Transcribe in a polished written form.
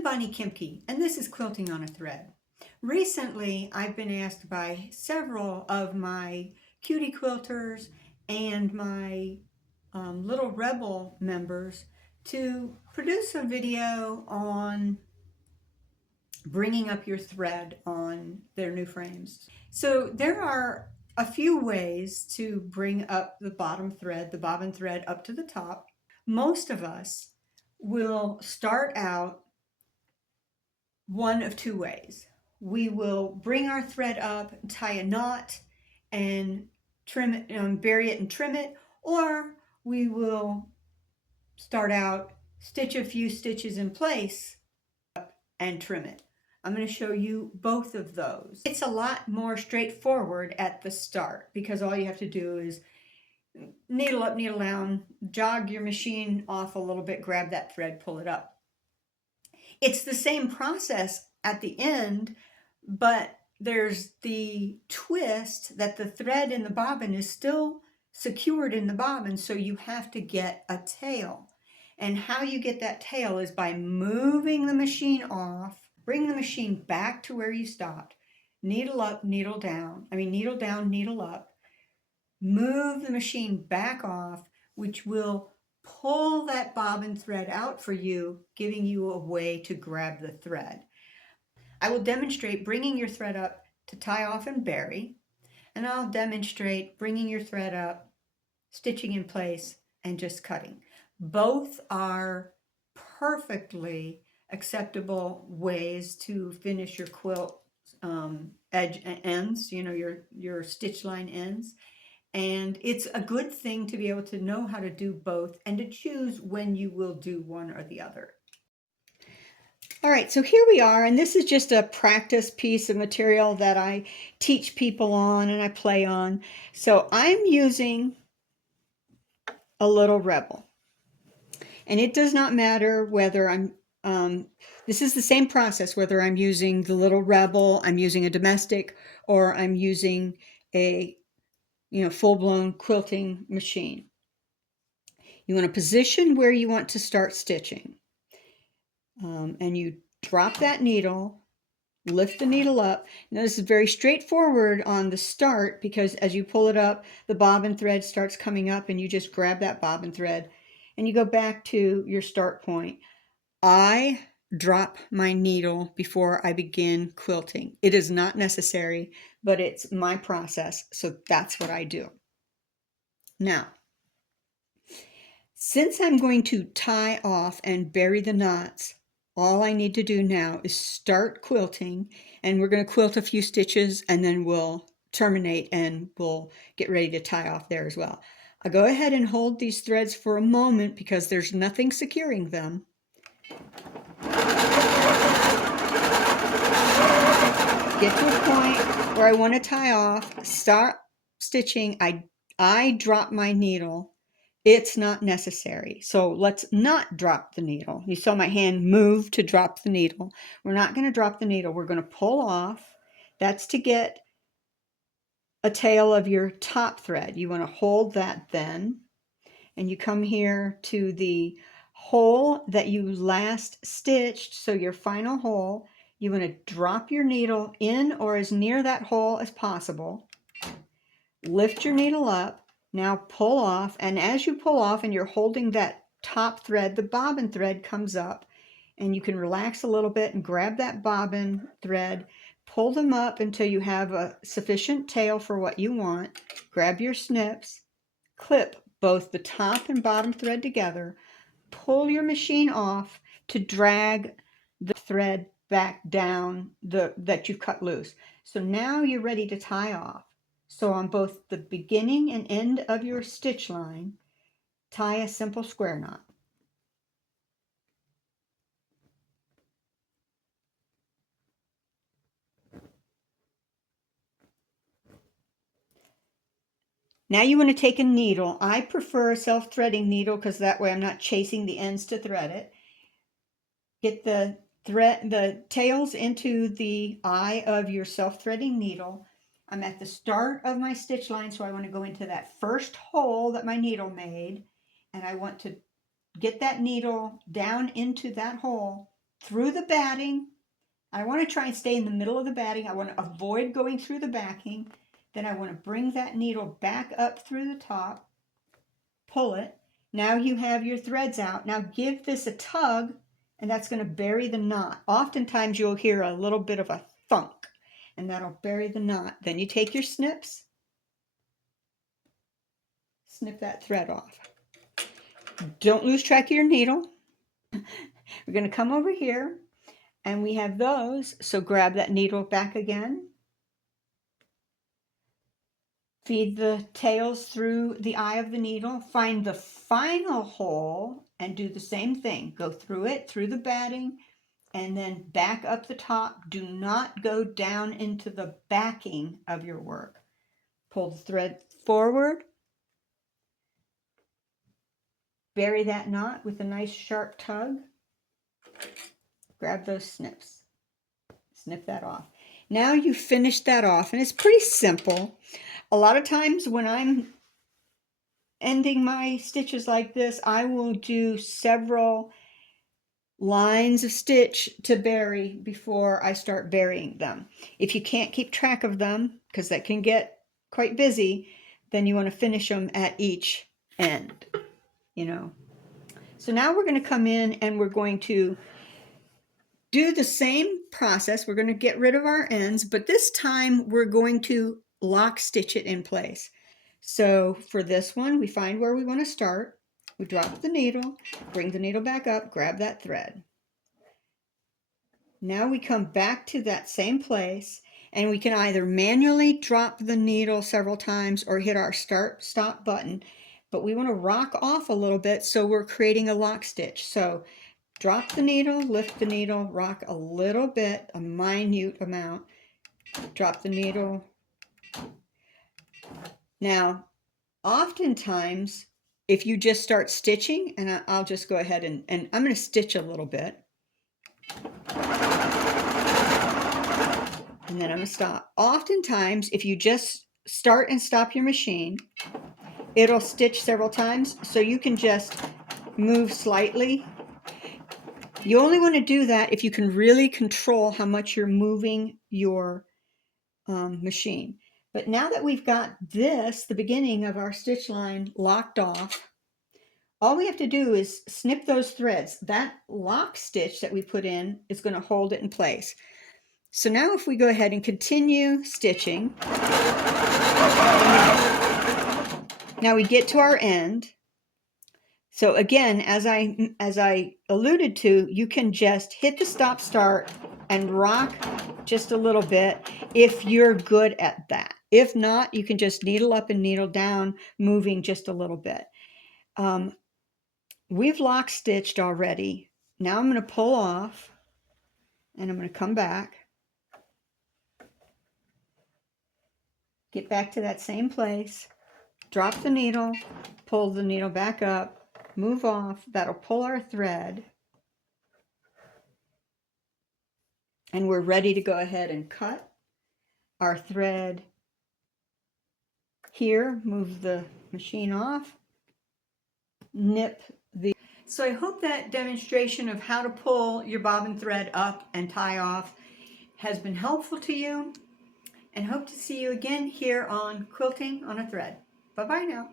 I'm Bonnie Kimke, and this is Quilting on a Thread. Recently, I've been asked by several of my cutie quilters and my Little Rebel members to produce a video on bringing up your thread on their new frames. So there are a few ways to bring up the bottom thread, the bobbin thread up to the top. Most of us will start out one of two ways. We will bring our thread up, tie a knot, and trim it, bury it and trim it, or we will start out, stitch a few stitches in place, and trim it. I'm going to show you both of those. It's a lot more straightforward at the start because all you have to do is needle up, needle down, jog your machine off a little bit, grab that thread, pull it up. It's the same process at the end, but there's the twist that the thread in the bobbin is still secured in the bobbin, so you have to get a tail. And how you get that tail is by moving the machine off, bring the machine back to where you stopped, needle up, needle down, needle down, needle up, move the machine back off, which will pull that bobbin thread out for you, giving you a way to grab the thread. I will demonstrate bringing your thread up to tie off and bury, and I'll demonstrate bringing your thread up, stitching in place, and just cutting. Both are perfectly acceptable ways to finish your quilt edge ends, your stitch line ends. And it's a good thing to be able to know how to do both and to choose when you will do one or the other. All right, so here we are, and this is just a practice piece of material that I teach people on and I play on. So I'm using a Little Rebel. And it does not matter whether this is the same process, whether I'm using the Little Rebel, I'm using a domestic, or I'm using a full-blown quilting machine. You want to position where you want to start stitching. And you drop that needle, lift the needle up. Now this is very straightforward on the start because as you pull it up, the bobbin thread starts coming up and you just grab that bobbin thread and you go back to your start point. I drop my needle before I begin quilting. It is not necessary, but it's my process, so that's what I do. Now, since I'm going to tie off and bury the knots, all I need to do now is start quilting, and we're going to quilt a few stitches and then we'll terminate and we'll get ready to tie off there as well. I'll go ahead and hold these threads for a moment because there's nothing securing them. Get to a point where I want to tie off, start stitching, I drop my needle. It's not necessary. So let's not drop the needle. You saw my hand move to drop the needle. We're not going to drop the needle. We're going to pull off. That's to get a tail of your top thread. You want to hold that then. And you come here to the hole that you last stitched. So your final hole, you want to drop your needle in or as near that hole as possible. Lift your needle up. Now pull off, and as you pull off and you're holding that top thread, the bobbin thread comes up, and you can relax a little bit and grab that bobbin thread, pull them up until you have a sufficient tail for what you want. Grab your snips, clip both the top and bottom thread together, pull your machine off to drag the thread back down that you've cut loose. So now you're ready to tie off. So on both the beginning and end of your stitch line, tie a simple square knot. Now you want to take a needle. I prefer a self-threading needle because that way I'm not chasing the ends to thread it. Get the tails into the eye of your self-threading needle. I'm at the start of my stitch line, so I want to go into that first hole that my needle made, and I want to get that needle down into that hole through the batting. I want to try and stay in the middle of the batting. I want to avoid going through the backing. Then I want to bring that needle back up through the top, pull it. Now you have your threads out. Now give this a tug, and that's going to bury the knot. Oftentimes you'll hear a little bit of a thunk, and that'll bury the knot. Then you take your snips, snip that thread off. Don't lose track of your needle. We're going to come over here, and we have those. So grab that needle back again. Feed the tails through the eye of the needle. Find the final hole and do the same thing. Go through it, through the batting, and then back up the top. Do not go down into the backing of your work. Pull the thread forward. Bury that knot with a nice sharp tug. Grab those snips. Snip that off. Now you finish that off, and it's pretty simple. A lot of times when I'm ending my stitches like this, I will do several lines of stitch to bury before I start burying them. If you can't keep track of them, because that can get quite busy, then you want to finish them at each end, you know. So now we're going to come in and we're going to do the same process. We're going to get rid of our ends, but this time we're going to lock stitch it in place. So for this one, we find where we want to start. We drop the needle, bring the needle back up, grab that thread. Now we come back to that same place, and we can either manually drop the needle several times or hit our start stop button, but we want to rock off a little bit so we're creating a lock stitch. So drop the needle, lift the needle, rock a little bit, a minute amount, drop the needle. Now, oftentimes, if you just start stitching, and I'll just go ahead and I'm going to stitch a little bit. And then I'm going to stop. Oftentimes, if you just start and stop your machine, it'll stitch several times, so you can just move slightly. You only want to do that if you can really control how much you're moving your machine. But now that we've got this, the beginning of our stitch line, locked off, all we have to do is snip those threads. That lock stitch that we put in is going to hold it in place. So now if we go ahead and continue stitching, now we get to our end. So again, as I alluded to, you can just hit the stop start and rock just a little bit if you're good at that. If not, you can just needle up and needle down, moving just a little bit. We've lock stitched already. Now I'm going to pull off, and I'm going to come back. Get back to that same place. Drop the needle, pull the needle back up, move off. That'll pull our thread. And we're ready to go ahead and cut our thread here. Move the machine off. Nip the... So I hope that demonstration of how to pull your bobbin thread up and tie off has been helpful to you, and hope to see you again here on Quilting on a Thread. Bye-bye now.